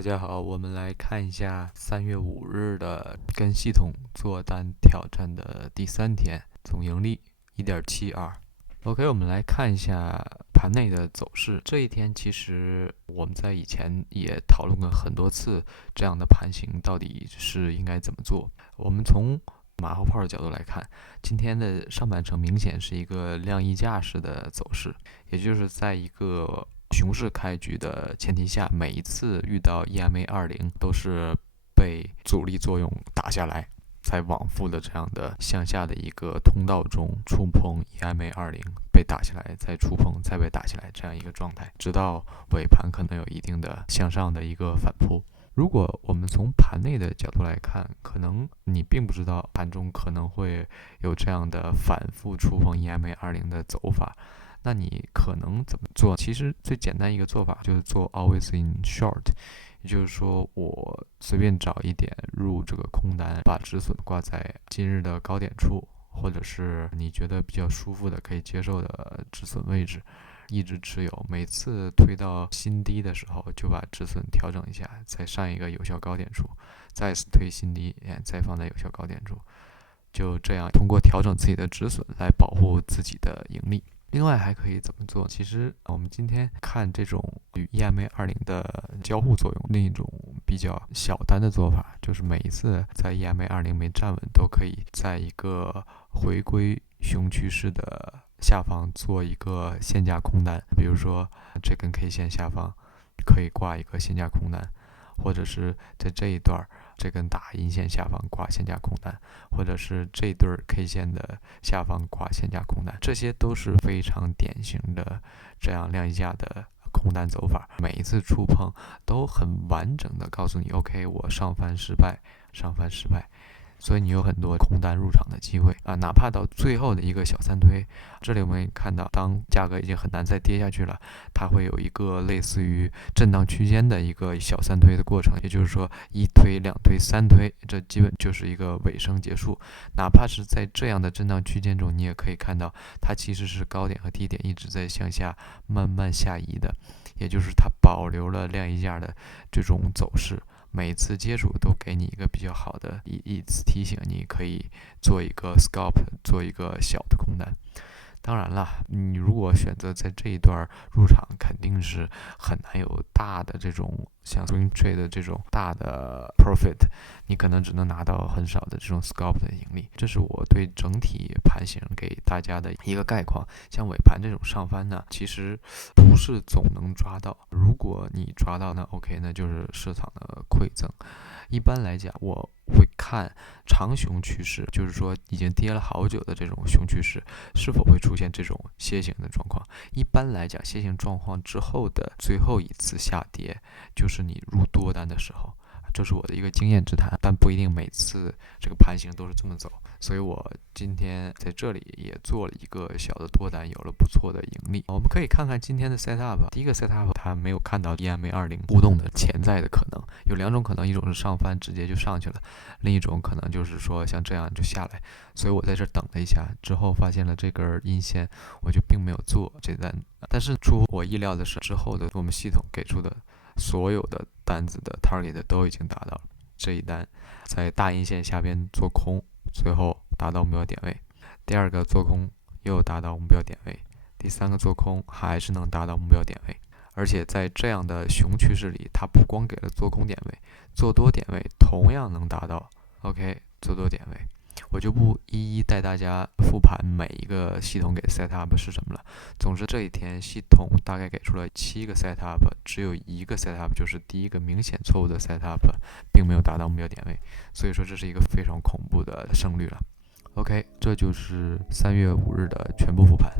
大家好，我们来看一下3月5日的跟系统做单挑战的第3天，总盈利1.72。OK， 我们来看一下盘内的走势。这一天其实我们在以前也讨论过很多次，这样的盘形到底是应该怎么做。我们从马后炮的角度来看，今天的上半程明显是一个量溢价式的走势，也就是在一个熊市开局的前提下，每一次遇到 EMA20 都是被阻力作用打下来，在往复的这样的向下的一个通道中触碰 EMA20 被打下来，再触碰再被打下来这样一个状态，直到尾盘可能有一定的向上的一个反扑。如果我们从盘内的角度来看，可能你并不知道盘中可能会有这样的反复触碰 EMA20 的走法，那你可能怎么做？其实最简单一个做法就是做 always in short， 也就是说我随便找一点入这个空单，把止损挂在今日的高点处，或者是你觉得比较舒服的可以接受的止损位置，一直持有，每次推到新低的时候就把止损调整一下，再上一个有效高点处，再次推新低，再放在有效高点处，就这样通过调整自己的止损来保护自己的盈利。另外还可以怎么做？其实我们今天看这种与 EMA20 的交互作用，另一种比较小单的做法，就是每一次在 EMA20 没站稳，都可以在一个回归熊趋势的下方做一个限价空单，比如说这根 K 线下方可以挂一个限价空单，或者是在这一段这根大阴线下方挂限价空单，或者是这对 K 线的下方挂限价空单，这些都是非常典型的这样量溢价的空单走法。每一次触碰都很完整的告诉你 OK， 我上翻失败，上翻失败，所以你有很多空单入场的机会啊，哪怕到最后的一个小三推，这里我们看到，当价格已经很难再跌下去了，它会有一个类似于震荡区间的一个小三推的过程，也就是说一推、两推、三推，这基本就是一个尾声结束。哪怕是在这样的震荡区间中，你也可以看到，它其实是高点和低点一直在向下慢慢下移的，也就是它保留了量溢价的这种走势。每次接触都给你一个比较好的一次提醒，你可以做一个 scalp， 做一个小的空单。当然了，你如果选择在这一段入场，肯定是很难有大的这种像 swing trade 的这种大的 profit， 你可能只能拿到很少的这种 scalp 的盈利。这是我对整体盘型给大家的一个概况。像尾盘这种上翻呢，其实不是总能抓到，如果你抓到呢 OK， 那就是市场的馈赠。一般来讲，我会看长熊趋势，就是说已经跌了好久的这种熊趋势，是否会出现这种楔形的状况。一般来讲，楔形状况之后的最后一次下跌，就是你入多单的时候。这是我的一个经验之谈，但不一定每次这个盘形都是这么走，所以我今天在这里也做了一个小的多单，有了不错的盈利。我们可以看看今天的 setup， 第一个 setup 它没有看到 EMA20 互动的潜在的可能，有两种可能，一种是上翻直接就上去了，另一种可能就是说像这样就下来，所以我在这等了一下，之后发现了这根阴线，我就并没有做这单。但是出乎我意料的是，之后的我们系统给出的所有的单子的 target 都已经达到了，这一单在大阴线下边做空，最后达到目标点位，第二个做空又达到目标点位，第三个做空还是能达到目标点位。而且在这样的熊趋势里，它不光给了做空点位，做多点位同样能达到 OK， 做多点位。我就不一一带大家复盘每一个系统给的 setup 是什么了。总之这一天系统大概给出了7个 setup， 只有一个 setup 就是第一个明显错误的 setup 并没有达到目标点位，所以说这是一个非常恐怖的胜率了。OK， 这就是3月5日的全部复盘。